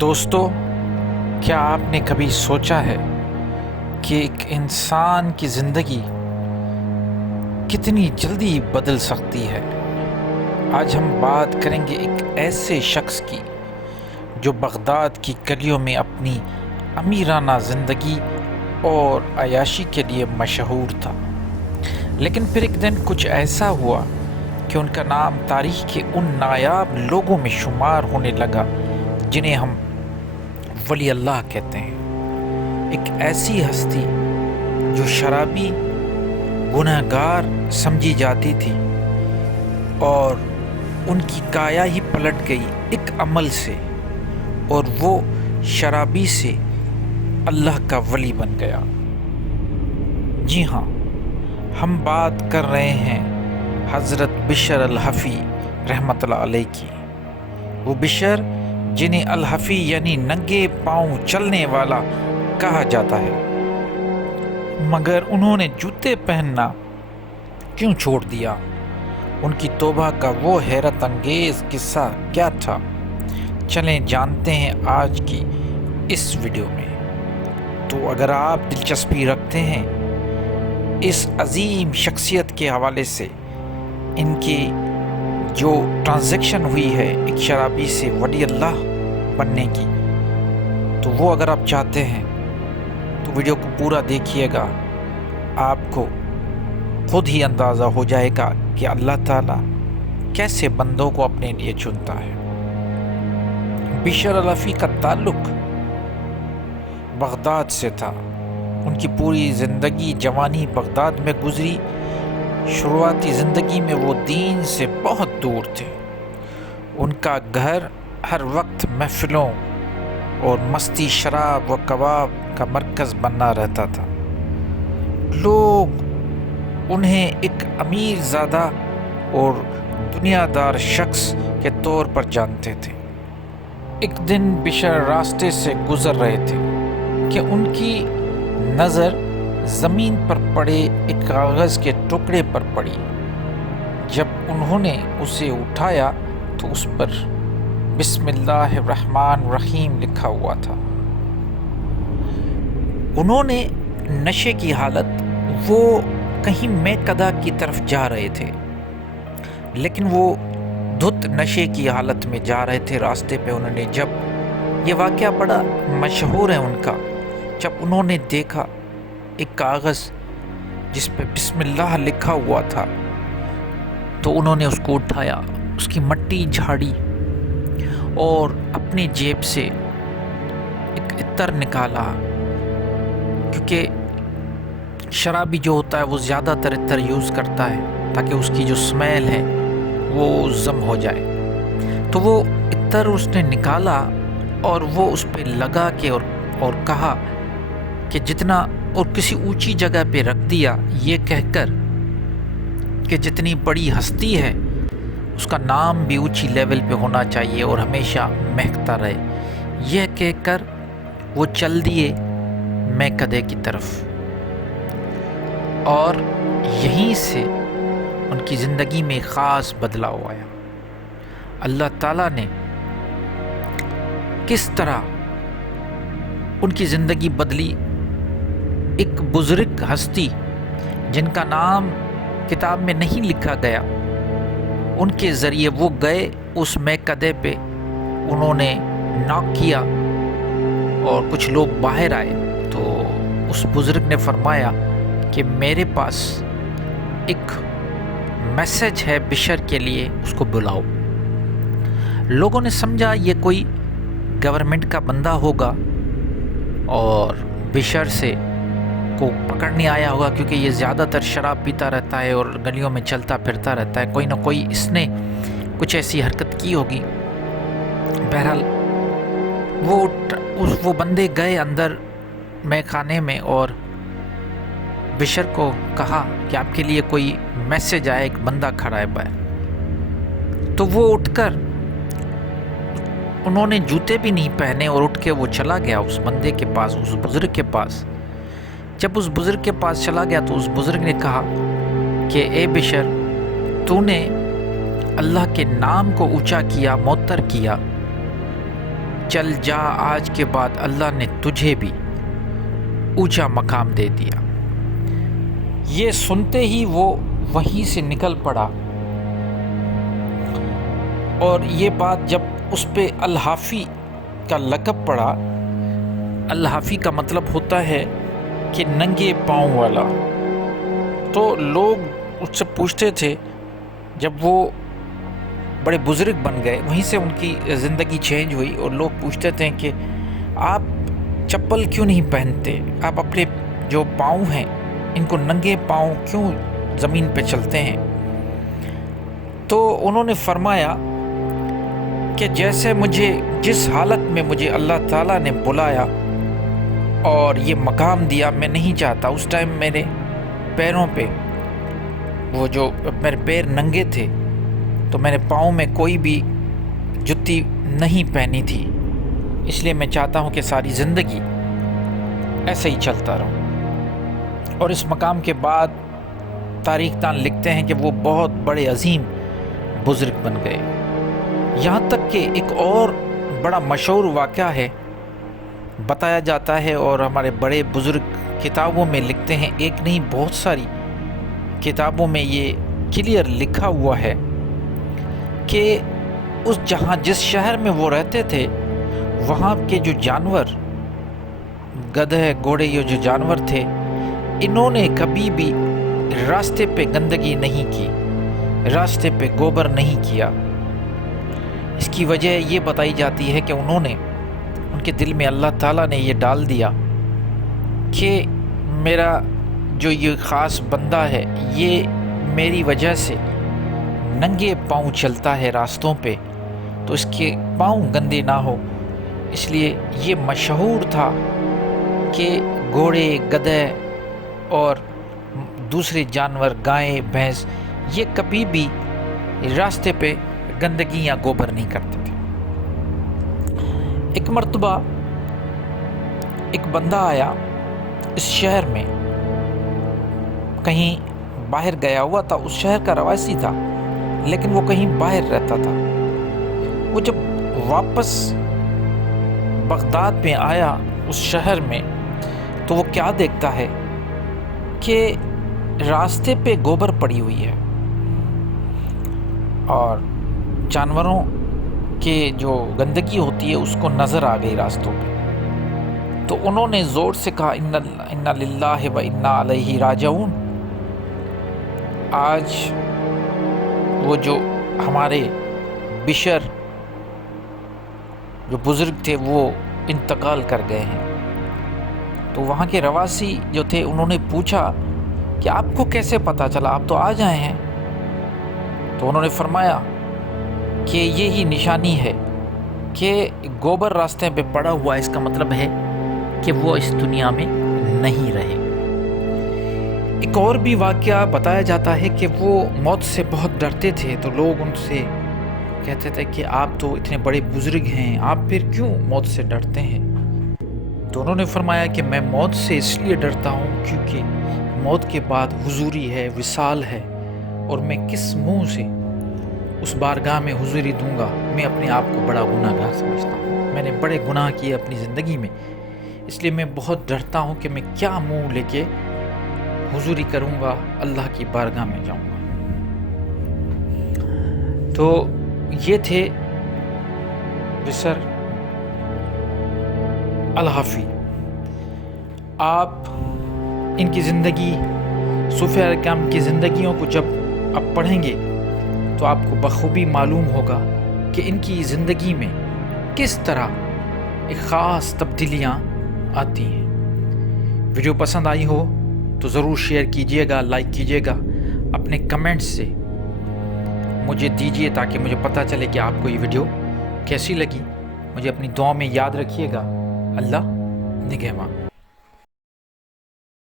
دوستو، کیا آپ نے کبھی سوچا ہے کہ ایک انسان کی زندگی کتنی جلدی بدل سکتی ہے؟ آج ہم بات کریں گے ایک ایسے شخص کی جو بغداد کی گلیوں میں اپنی امیرانہ زندگی اور عیاشی کے لیے مشہور تھا، لیکن پھر ایک دن کچھ ایسا ہوا کہ ان کا نام تاریخ کے ان نایاب لوگوں میں شمار ہونے لگا جنہیں ہم ولی اللہ کہتے ہیں۔ ایک ایسی ہستی جو شرابی گنہگار سمجھی جاتی تھی اور ان کی کایا ہی پلٹ گئی ایک عمل سے، اور وہ شرابی سے اللہ کا ولی بن گیا۔ جی ہاں، ہم بات کر رہے ہیں حضرت بشر الحفی رحمۃ اللہ علیہ کی۔ وہ بشر جنہیں الحفی یعنی ننگے پاؤں چلنے والا کہا جاتا ہے، مگر انہوں نے جوتے پہننا کیوں چھوڑ دیا؟ ان کی توبہ کا وہ حیرت انگیز قصہ کیا تھا؟ چلیں جانتے ہیں آج کی اس ویڈیو میں۔ تو اگر آپ دلچسپی رکھتے ہیں اس عظیم شخصیت کے حوالے سے، ان کی جو ٹرانزیکشن ہوئی ہے ایک شرابی سے ولی اللہ بننے کی، تو وہ اگر آپ چاہتے ہیں تو ویڈیو کو پورا دیکھیے گا، آپ کو خود ہی اندازہ ہو جائے گا کہ اللہ تعالیٰ کیسے بندوں کو اپنے لیے چنتا ہے۔ بشر الحفی کا تعلق بغداد سے تھا۔ ان کی پوری زندگی جوانی بغداد میں گزری۔ شروعاتی زندگی میں وہ دین سے بہت دور تھے۔ ان کا گھر ہر وقت محفلوں اور مستی شراب و کباب کا مرکز بنا رہتا تھا۔ لوگ انہیں ایک امیر زادہ اور دنیا دار شخص کے طور پر جانتے تھے۔ ایک دن بشر راستے سے گزر رہے تھے کہ ان کی نظر زمین پر پڑے ایک کاغذ کے ٹکڑے پر پڑی۔ جب انہوں نے اسے اٹھایا تو اس پر بسم اللہ الرحمن الرحیم لکھا ہوا تھا۔ انہوں نے نشے کی حالت، وہ کہیں میکدہ کی طرف جا رہے تھے، لیکن وہ دھت نشے کی حالت میں جا رہے تھے۔ راستے پہ انہوں نے، جب یہ واقعہ بڑا مشہور ہے ان کا، جب انہوں نے دیکھا ایک کاغذ جس پہ بسم اللہ لکھا ہوا تھا، تو انہوں نے اس کو اٹھایا، اس کی مٹی جھاڑی اور اپنی جیب سے ایک عطر نکالا، کیونکہ شرابی جو ہوتا ہے وہ زیادہ تر عطر یوز کرتا ہے تاکہ اس کی جو سمیل ہے وہ ضم ہو جائے۔ تو وہ عطر اس نے نکالا اور وہ اس پہ لگا کے اور کہا کہ جتنا، اور کسی اونچی جگہ پہ رکھ دیا، یہ کہہ کر کہ جتنی بڑی ہستی ہے اس کا نام بھی اونچی لیول پہ ہونا چاہیے اور ہمیشہ مہکتا رہے۔ یہ کہہ کر وہ چل دیے میکدے کی طرف، اور یہیں سے ان کی زندگی میں خاص بدلاؤ آیا۔ اللہ تعالیٰ نے کس طرح ان کی زندگی بدلی۔ ایک بزرگ ہستی جن کا نام کتاب میں نہیں لکھا گیا، ان کے ذریعے وہ گئے اس میکدے پہ، انہوں نے ناک کیا اور کچھ لوگ باہر آئے، تو اس بزرگ نے فرمایا کہ میرے پاس ایک میسج ہے بشر کے لیے، اس کو بلاؤ۔ لوگوں نے سمجھا یہ کوئی گورنمنٹ کا بندہ ہوگا اور بشر سے کو پکڑنے آیا ہوگا، کیونکہ یہ زیادہ تر شراب پیتا رہتا ہے اور گلیوں میں چلتا پھرتا رہتا ہے، کوئی نہ کوئی اس نے کچھ ایسی حرکت کی ہوگی۔ بہرحال وہ بندے گئے اندر مے خانے میں اور بشر کو کہا کہ آپ کے لیے کوئی میسج آیا، ایک بندہ کھڑا ہے باہر۔ تو وہ اٹھ کر، انہوں نے جوتے بھی نہیں پہنے اور اٹھ کے وہ چلا گیا اس بندے کے پاس، اس بزرگ کے پاس۔ جب اس بزرگ کے پاس چلا گیا تو اس بزرگ نے کہا کہ اے بشر، تو نے اللہ کے نام کو اونچا کیا، معطر کیا، چل جا، آج کے بعد اللہ نے تجھے بھی اونچا مقام دے دیا۔ یہ سنتے ہی وہ وہیں سے نکل پڑا، اور یہ بات جب اس پہ الحافی کا لقب پڑا، الحافی کا مطلب ہوتا ہے کہ ننگے پاؤں والا، تو لوگ اس سے پوچھتے تھے، جب وہ بڑے بزرگ بن گئے وہیں سے ان کی زندگی چینج ہوئی، اور لوگ پوچھتے تھے کہ آپ چپل کیوں نہیں پہنتے، آپ اپنے جو پاؤں ہیں ان کو ننگے پاؤں کیوں زمین پہ چلتے ہیں؟ تو انہوں نے فرمایا کہ جیسے مجھے جس حالت میں مجھے اللہ تعالیٰ نے بلایا اور یہ مقام دیا، میں نہیں چاہتا، اس ٹائم میرے پیروں پہ وہ جو میرے پیر ننگے تھے، تو میں نے پاؤں میں کوئی بھی جُتی نہیں پہنی تھی، اس لیے میں چاہتا ہوں کہ ساری زندگی ایسے ہی چلتا رہوں۔ اور اس مقام کے بعد تاریخ دان لکھتے ہیں کہ وہ بہت بڑے عظیم بزرگ بن گئے، یہاں تک کہ ایک اور بڑا مشہور واقعہ ہے، بتایا جاتا ہے اور ہمارے بڑے بزرگ کتابوں میں لکھتے ہیں، ایک نہیں بہت ساری کتابوں میں یہ کلیئر لکھا ہوا ہے کہ جس شہر میں وہ رہتے تھے، وہاں کے جو جانور، گدھے گھوڑے، یہ جو جانور تھے، انہوں نے کبھی بھی راستے پہ گندگی نہیں کی، راستے پہ گوبر نہیں کیا۔ اس کی وجہ یہ بتائی جاتی ہے کہ ان کے دل میں اللہ تعالیٰ نے یہ ڈال دیا کہ میرا جو یہ خاص بندہ ہے، یہ میری وجہ سے ننگے پاؤں چلتا ہے راستوں پہ، تو اس کے پاؤں گندے نہ ہو، اس لیے یہ مشہور تھا کہ گھوڑے، گدھے اور دوسرے جانور، گائے، بھینس، یہ کبھی بھی راستے پہ گندگی یا گوبر نہیں کرتے تھے۔ ایک مرتبہ ایک بندہ آیا اس شہر میں، کہیں باہر گیا ہوا تھا، اس شہر کا رواسی تھا لیکن وہ کہیں باہر رہتا تھا۔ وہ جب واپس بغداد میں آیا اس شہر میں، تو وہ کیا دیکھتا ہے کہ راستے پہ گوبر پڑی ہوئی ہے، اور جانوروں کے جو گندگی ہوتی ہے اس کو نظر آ گئی راستوں پہ۔ تو انہوں نے زور سے کہا، انا للہ و انا الیہ راجعون۔ آج وہ جو ہمارے بشر جو بزرگ تھے وہ انتقال کر گئے ہیں۔ تو وہاں کے رواسی جو تھے انہوں نے پوچھا کہ آپ کو کیسے پتا چلا، آپ تو آج آئے ہیں؟ تو انہوں نے فرمایا کہ یہی نشانی ہے کہ گوبر راستے پہ پڑا ہوا ہے، اس کا مطلب ہے کہ وہ اس دنیا میں نہیں رہے۔ ایک اور بھی واقعہ بتایا جاتا ہے کہ وہ موت سے بہت ڈرتے تھے، تو لوگ ان سے کہتے تھے کہ آپ تو اتنے بڑے بزرگ ہیں، آپ پھر کیوں موت سے ڈرتے ہیں؟ تو انہوں نے فرمایا کہ میں موت سے اس لیے ڈرتا ہوں کیونکہ موت کے بعد حضوری ہے، وصال ہے، اور میں کس منہ سے اس بارگاہ میں حضوری دوں گا؟ میں اپنے آپ کو بڑا گناہ گار سمجھتا ہوں، میں نے بڑے گناہ کیے اپنی زندگی میں، اس لیے میں بہت ڈرتا ہوں کہ میں کیا منہ لے کے حضوری کروں گا، اللہ کی بارگاہ میں جاؤں گا۔ تو یہ تھے بسر الحافی۔ آپ ان کی زندگی، صوفیاء کرام کی زندگیوں کو جب آپ پڑھیں گے تو آپ کو بخوبی معلوم ہوگا کہ ان کی زندگی میں کس طرح ایک خاص تبدیلیاں آتی ہیں۔ ویڈیو پسند آئی ہو تو ضرور شیئر کیجیے گا، لائک کیجیے گا، اپنے کمنٹس سے مجھے دیجیے تاکہ مجھے پتہ چلے کہ آپ کو یہ ویڈیو کیسی لگی۔ مجھے اپنی دعا میں یاد رکھیے گا۔ اللہ نگہباں۔